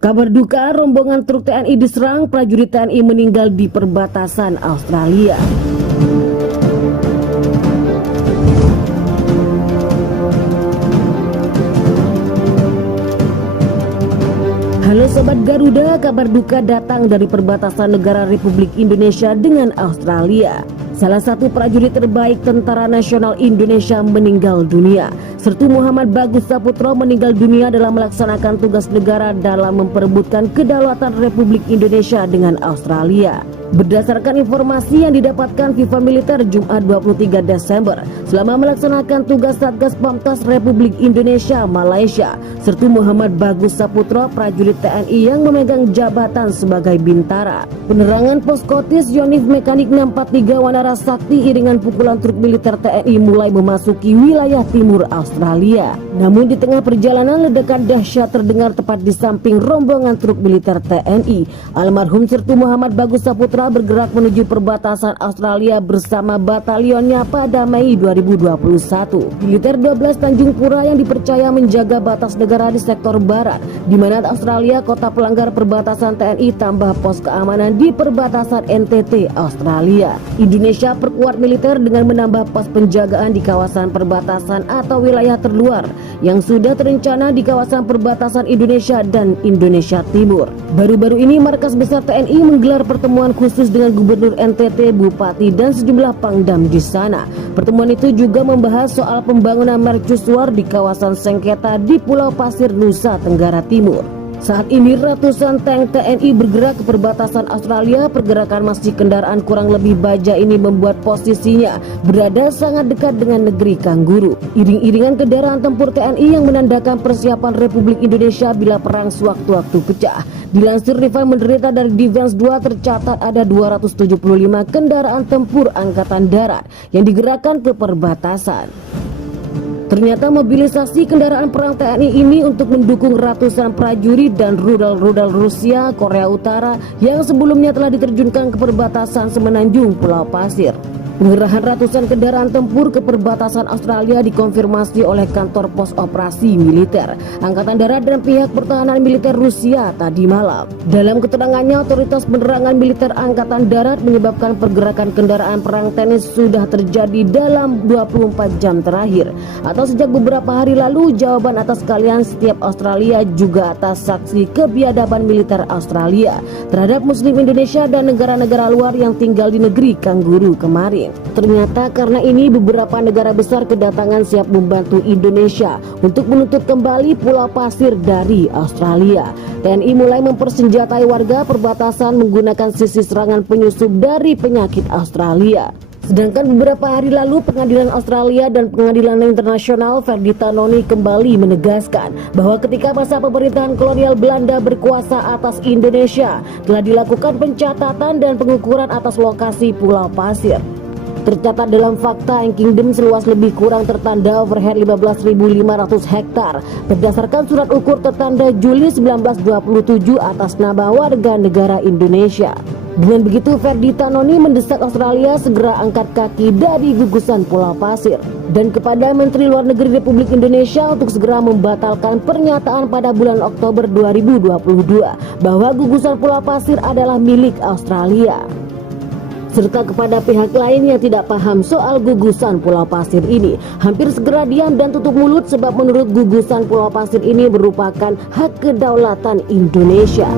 Kabar duka, rombongan truk TNI diserang, prajurit TNI meninggal di perbatasan Australia. Halo Sobat Garuda, kabar duka datang dari perbatasan negara Republik Indonesia dengan Australia. Salah satu prajurit terbaik Tentara Nasional Indonesia meninggal dunia. Sertu Muhammad Bagus Saputro meninggal dunia dalam melaksanakan tugas negara dalam memperebutkan kedaulatan Republik Indonesia dengan Australia. Berdasarkan informasi yang didapatkan Viva Militer Jumat 23 Desember, selama melaksanakan tugas Satgas Pamtas Republik Indonesia Malaysia, Sertu Muhammad Bagus Saputro, prajurit TNI yang memegang jabatan sebagai Bintara Penerangan Poskotis Yonif Mekanik 643 Wanara Sakti, iringan pukulan truk militer TNI mulai memasuki wilayah timur Australia. Namun di tengah perjalanan, ledakan dahsyat terdengar tepat di samping rombongan truk militer TNI. Almarhum Sertu Muhammad Bagus Saputro bergerak menuju perbatasan Australia bersama batalionnya pada Mei 2021. Militer 12 Tanjung Pura yang dipercaya menjaga batas negara di sektor barat, di mana Australia kota pelanggar perbatasan TNI tambah pos keamanan di perbatasan NTT Australia. Indonesia perkuat militer dengan menambah pos penjagaan di kawasan perbatasan atau wilayah terluar yang sudah terencana di kawasan perbatasan Indonesia dan Indonesia Timur. Baru-baru ini Markas Besar TNI menggelar pertemuan khusus dengan Gubernur NTT, Bupati, dan sejumlah pangdam di sana. Pertemuan itu juga membahas soal pembangunan mercusuar di kawasan sengketa di Pulau Pasir, Nusa Tenggara Timur. Saat ini ratusan tank TNI bergerak ke perbatasan Australia. Pergerakan masih kendaraan kurang lebih baja ini membuat posisinya berada sangat dekat dengan negeri Kangguru. Iring-iringan kendaraan tempur TNI yang menandakan persiapan Republik Indonesia bila perang sewaktu-waktu pecah. Dilansir Riva Menderita dari Defense 2, tercatat ada 275 kendaraan tempur Angkatan Darat yang digerakkan ke perbatasan. Ternyata mobilisasi kendaraan perang TNI ini untuk mendukung ratusan prajurit dan rudal-rudal Rusia, Korea Utara yang sebelumnya telah diterjunkan ke perbatasan Semenanjung Pulau Pasir. Pengerahan ratusan kendaraan tempur ke perbatasan Australia dikonfirmasi oleh kantor pos operasi militer Angkatan Darat dan pihak pertahanan militer Rusia tadi malam. Dalam keterangannya, otoritas penerangan militer Angkatan Darat menyebabkan pergerakan kendaraan perang TNI sudah terjadi dalam 24 jam terakhir atau sejak beberapa hari lalu. Jawaban atas kalian setiap Australia juga atas saksi kebiadaban militer Australia terhadap Muslim Indonesia dan negara-negara luar yang tinggal di negeri Kangguru kemarin. Ternyata karena ini beberapa negara besar kedatangan siap membantu Indonesia untuk menuntut kembali Pulau Pasir dari Australia. TNI mulai mempersenjatai warga perbatasan menggunakan sisi serangan penyusup dari penyakit Australia. Sedangkan beberapa hari lalu Pengadilan Australia dan Pengadilan Internasional Verdi Tanoni kembali menegaskan bahwa ketika masa pemerintahan kolonial Belanda berkuasa atas Indonesia telah dilakukan pencatatan dan pengukuran atas lokasi Pulau Pasir. Tercatat dalam fakta yang Kingdom seluas lebih kurang tertanda overhead 15.500 hektar berdasarkan surat ukur tertanda Juli 1927 atas nama warga negara Indonesia. Dengan begitu, Verdi Tanoni mendesak Australia segera angkat kaki dari gugusan Pulau Pasir dan kepada Menteri Luar Negeri Republik Indonesia untuk segera membatalkan pernyataan pada bulan Oktober 2022 bahwa gugusan Pulau Pasir adalah milik Australia, serta kepada pihak lain yang tidak paham soal gugusan Pulau Pasir ini hampir segera diam dan tutup mulut, sebab menurut gugusan Pulau Pasir ini merupakan hak kedaulatan Indonesia.